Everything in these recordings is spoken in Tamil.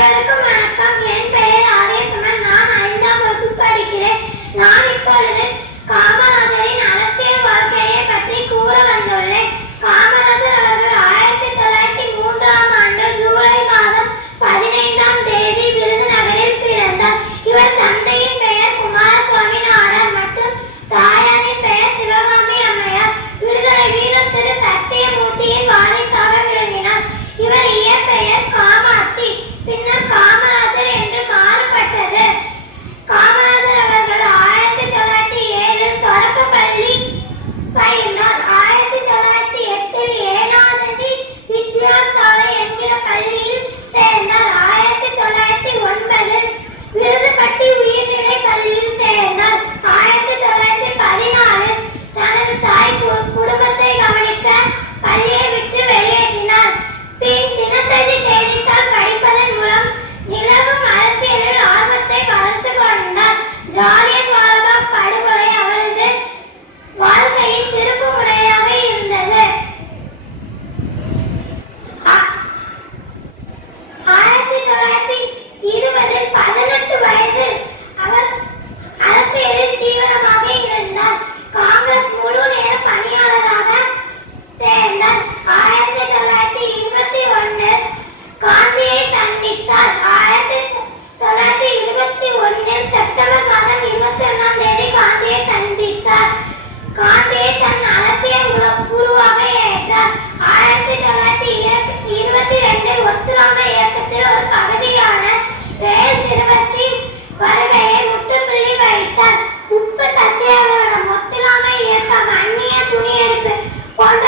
அனைவருக்கும் வணக்கம். என் பெயர் ஆரியசுமன். நான் 5ஆம் வகுப்பு படிக்கிறேன். நான் இப்பொழுது காமராஜரின் அரசியல் வாழ்க்கையை பற்றி கூற வந்துள்ளேன். காமராஜர் அவர்கள் 1903ஆம் ஆண்டு ஜூலை மாதம் 15ஆம் தேதி விருதுநகரில் பிறந்தார். இவர் தந்தையின் பெயர் குமாரசுவாமி நாடார் மற்றும் தாயாரின் பெயர் சிவகாமி அம்மையார். விடுதலை வீரர் திரு சத்தியமூர்த்தியின் வாரிசாக விளங்கினார். இவர் இயற்பெயர் காமாட்சி, பின்னர் காமராஜர் என்று மாறுபட்டது. காமராஜர் அவர்கள் 1907 தொடக்க பள்ளி பயின்றார். 1908 ஏனாதி வித்யாசாலை என்கிற பள்ளியில் சேர்ந்தார். 1909 விருதுபட்டி உயர்நிலை பள்ளியில் சேர்ந்தார். 1914 தனது தாய் குடும்பத்தை கவனிக்க பள்ளியை விட்டு வெளியேற்றினார். பின் தினசரி செய்தித்தாள் படிப்பதன் மூலம் நிலவும் அரசியலில் ஆர்வத்தை வளர்த்து கொண்டார். ஜாலியன் வாலாபாக் படுகொலை அவரது வாழ்க்கையின் திருப்பு முனையாக இருந்தது. 1920 18 வயதில் அவர் அரசியலில் தீவிரமாக இருந்தார். காங்கிரஸ் முழு நேர பணியாளராக சேர்ந்தார். 1921 காந்தியை சந்தித்தார். 1921 செப்டம்பர் மாதம் 21ஆம் தேதி காந்தியை சந்தித்தார். காந்தியை தன் அரசியல் குருவாக ஏற்றார். 1922 ஒத்துழையாமை இயக்கத்தில் ஒரு பகுதியான வேல் சிறுவத்தி வருகையை முற்றுப்புள்ளி வைத்தார். உப்பு சத்தியாகிரகம், ஒத்துழையாமை இயக்கம், அந்நிய துணியெடுப்பு போன்ற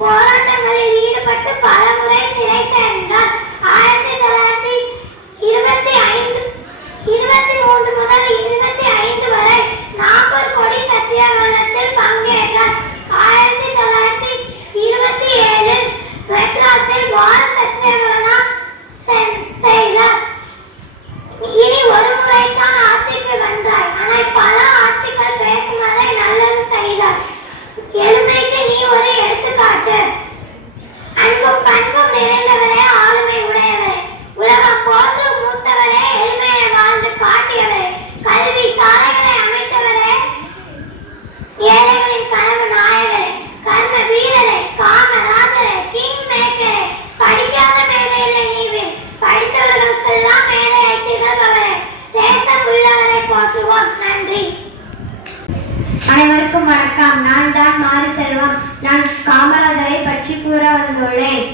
போராட்டங்களில் ஈடுபட்டு பல முறை சிறை சென்றார். 1923 முதல் 25 வரை நாகூர் கொடி சத்தியாகிரகத்தில் பங்கேற்றார். 1927 மெட்ராஸில் வால் சத்தியாகிரகம் செய்தார். இனி ஒரு முறைதான் ஆட்சிக்கு வந்தார். ஆனால் பல ஆட்சிகள் பேசுவதை நல்லது செய்தார். எளிமைக்கு நீ ஒரு எடுத்துக்காட்டு. அன்பும் பண்பும் நிறைந்தவரே, ஆளுமை உடையவரே, உலகம் போன்று மூத்தவரே, எளிமையை வாழ்ந்து காட்டியவரே, கல்வி சாலைகளை அமைத்தவரே, ஏழைகளின் கனவு நாயகரே, கர்ம வீரரே, காமராஜரே, கிங் மேக்கரே, படிக்காத மேதை இல்லை நீவே, படித்தவர்களுக்கெல்லாம் மேதையை திகழ்பவரே, தேசம் உள்ளவரை போற்றுவோம். நன்றி. அனைவருக்கும் வணக்கம். நான் தான் மாரி செல்வம். நான் காமராஜரை பற்றி கூற வந்துள்ளேன்.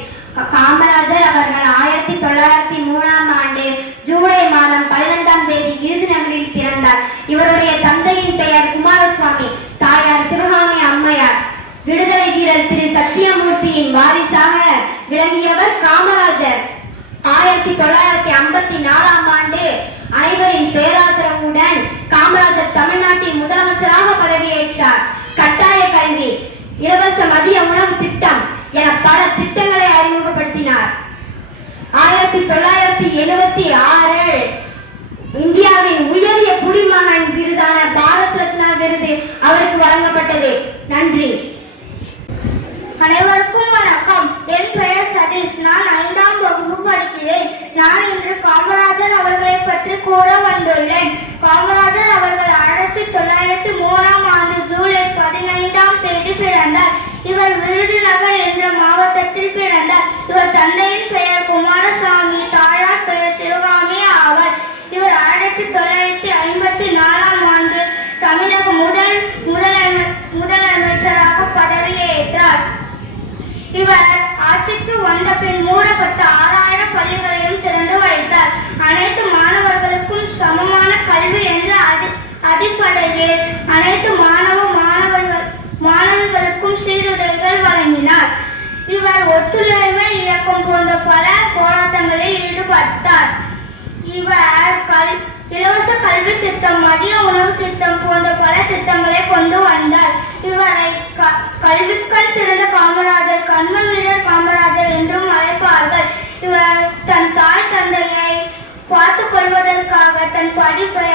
காமராஜர் அவர்கள் 1903ஆம் ஆண்டு ஜூலை மாதம் 15ஆம் தேதி விருதுநகரில் பிறந்தார். இவருடைய தந்தையின் பெயர் குமாரசுவாமி, தாயார் சிவகாமி அம்மையார். விடுதலை வீரர் திரு சத்தியமூர்த்தியின் வாரிசாக விளங்கியவர் காமராஜர். 1954ஆம் ஆண்டு அனைவரின் பேராதரவுடன் காமராஜர் தமிழ்நாட்டின் முதலமைச்சராக பதவியேற்றார். கட்டாய கல்வி, இலவச மதிய உணவு திட்டம் என பல திட்டங்களை அறிமுகப்படுத்தினார். 1976 இந்தியாவின் உயரிய குடிமகன் விருதான பாரத் ரத்னா விருது அவருக்கு வழங்கப்பட்டது. நன்றி. அனைவருக்கும் வணக்கம். என் பெயர் சதீஷ். நான் 5ஆம் வகுப்பு படிக்கிறேன். நான் இன்று காமராஜர் அவர்களை பற்றி கூற வந்துள்ளேன். காமராஜர் அவர்கள் 1903ஆம் ஆண்டு ஜூலை 15ஆம் தேதி பிறந்தார். இவர் விருதுநகர் என்ற மாவட்டத்தில் பிறந்தார். இவர் தந்தையின் பெயர் குமாரசாமி, தாயார் பெயர் சிவகாமி ஆவார். இவர் 1954ஆம் ஆண்டு தமிழக முதலமைச்சராக பதவியேற்றார். இவர் ஆட்சிக்கு வந்த பின் மூடப்பட்ட 6000 பள்ளிகளையும் திறந்து வைத்தார். அனைத்து மாணவர்களுக்கும் சமமான கல்வி என்ற அடிப்படையில் அனைத்து மாணவிகளுக்கும் சீருடைகள் வழங்கினார். இவர் ஒத்துழையாமை இயக்கம் போன்ற பல போராட்டங்களில் ஈடுபட்டார். இவர் இலவச கல்வி திட்டம், மதிய உணவு திட்டம் போன்ற பல திட்டங்களை கொண்டு வந்தார். இவரை கல்விக்கண் சிறந்த காமராஜர், கர்ம வீரர் காமராஜர் என்றும் அழைப்பார்கள். இவர் தன் தாய் தந்தையை பார்த்துக் கொள்வதற்காக தன் படிப்பை